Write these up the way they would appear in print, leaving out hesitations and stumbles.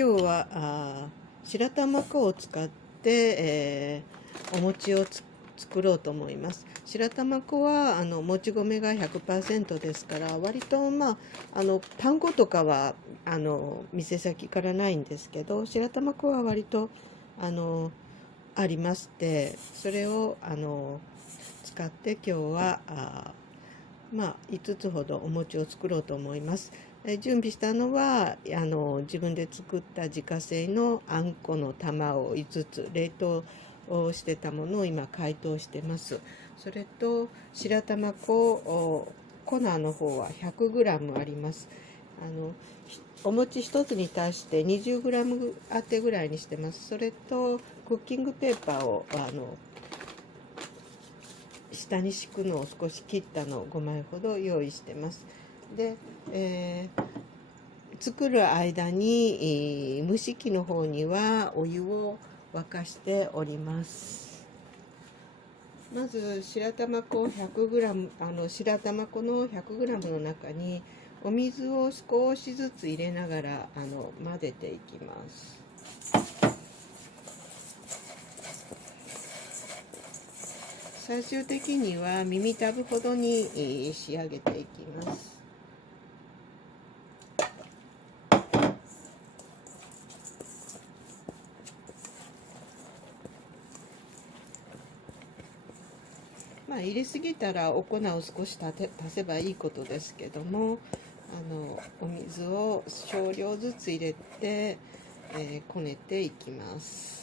今日は白玉粉を使って、お餅を作ろうと思います。白玉粉はもち米が 100% ですから、割とパン粉とかは店先からないんですけど、白玉粉は割とありまして、それを使って今日は5つほどお餅を作ろうと思います。準備したのは自分で作った自家製のあんこの玉を5つ冷凍をしてたものを今解凍してます。それと白玉粉粉の方は 100g あります。お餅1つに対して 20g 当てぐらいにしてます。それとクッキングペーパーを下に敷くのを少し切ったのを5枚ほど用意してます。で、作る間に、蒸し器の方にはお湯を沸かしております。まず白玉粉 100g 白玉粉の 100g の中にお水を少しずつ入れながら混ぜていきます。最終的には耳たぶほどに仕上げていきます。入れすぎたらお粉を少し足せばいいことですけども、お水を少量ずつ入れて、こねていきます。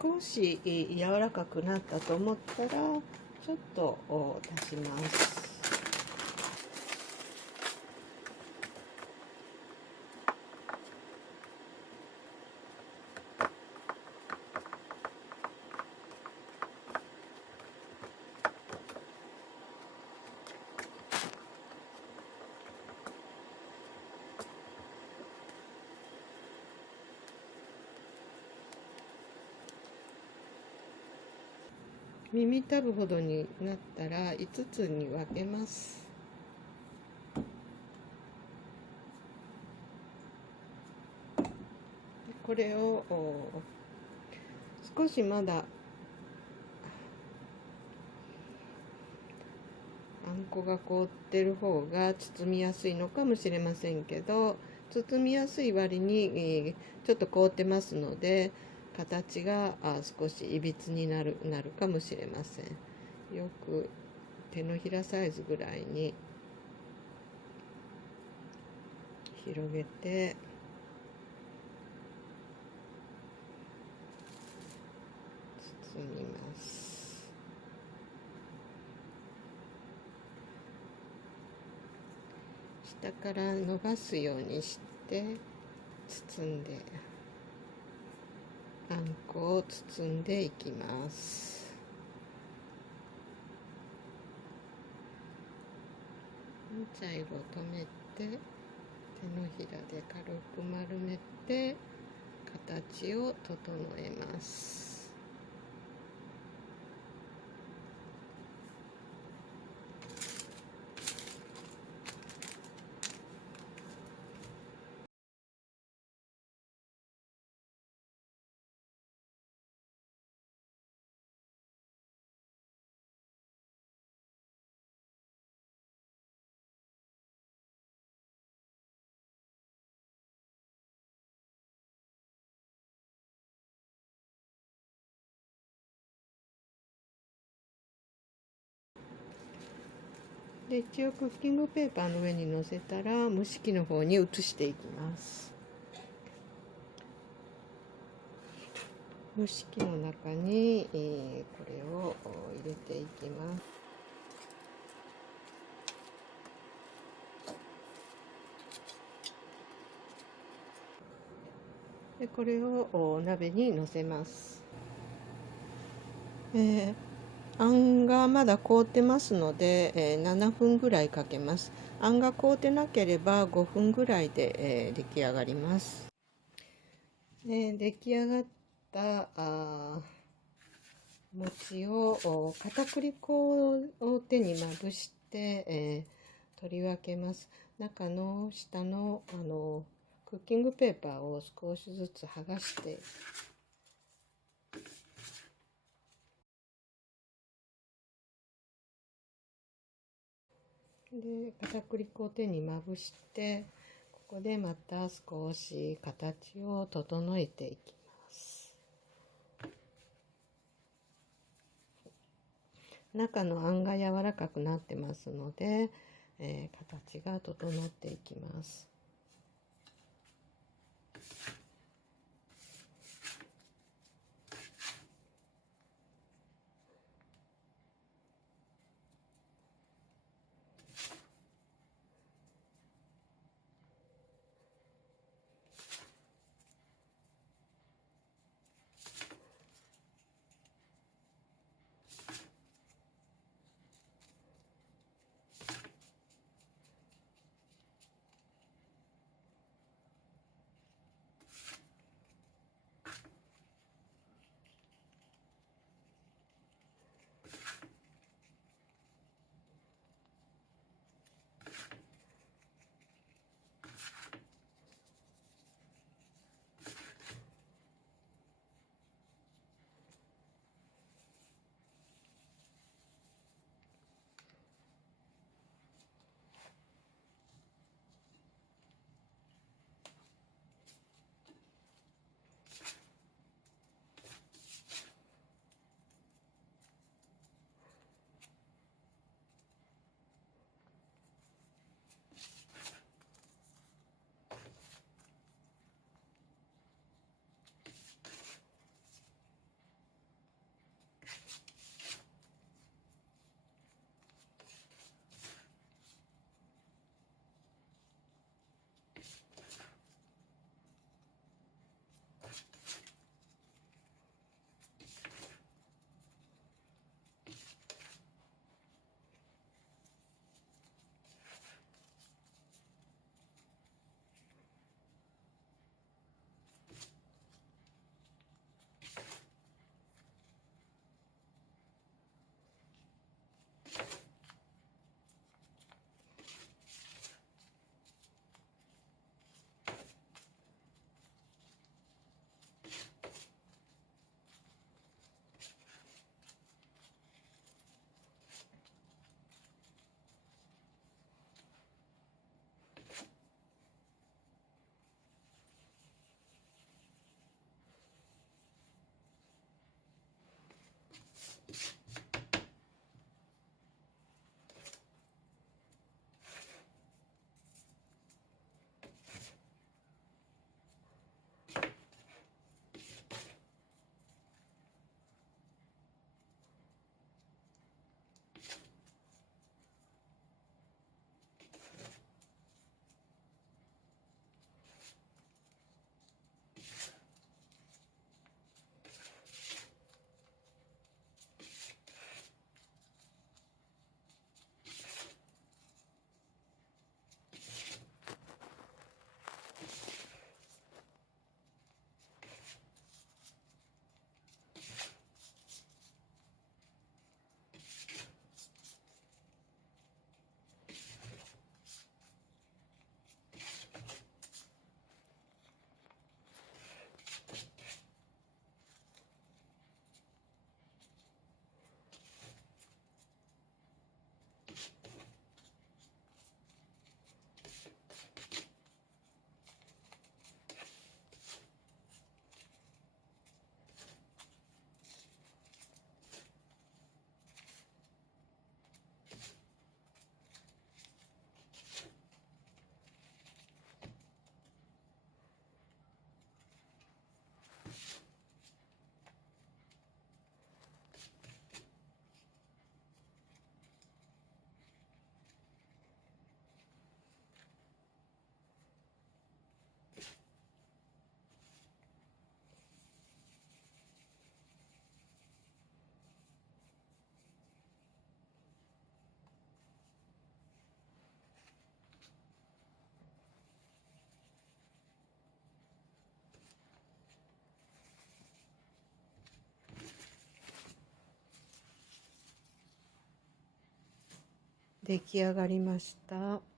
少し柔らかくなったと思ったらちょっと足します。耳たぶほどになったら5つに分けます。これを少しまだあんこが凍ってる方が包みやすいのかもしれませんけど、包みやすい割にちょっと凍ってますので形が少しいびつになるかもしれません。よく手のひらサイズぐらいに広げて包みます。下から伸ばすようにして包んであんこを包んでいきます。最後止めて手のひらで軽く丸めて形を整えます。で一応クッキングペーパーの上に乗せたら蒸し器の方に移していきます。蒸し器の中に、これを入れていきます。これを鍋にのせます。あんがまだ凍ってますので、7分ぐらいかけます。あんが凍ってなければ5分ぐらいで、出来上がります。出来上がった餅を片栗粉を手にまぶして、取り分けます。中の下のクッキングペーパーを少しずつ剥がしてで片栗粉を手にまぶして、ここでまた少し形を整えていきます。中のあんが柔らかくなってますので、形が整っていきます。出来上がりました。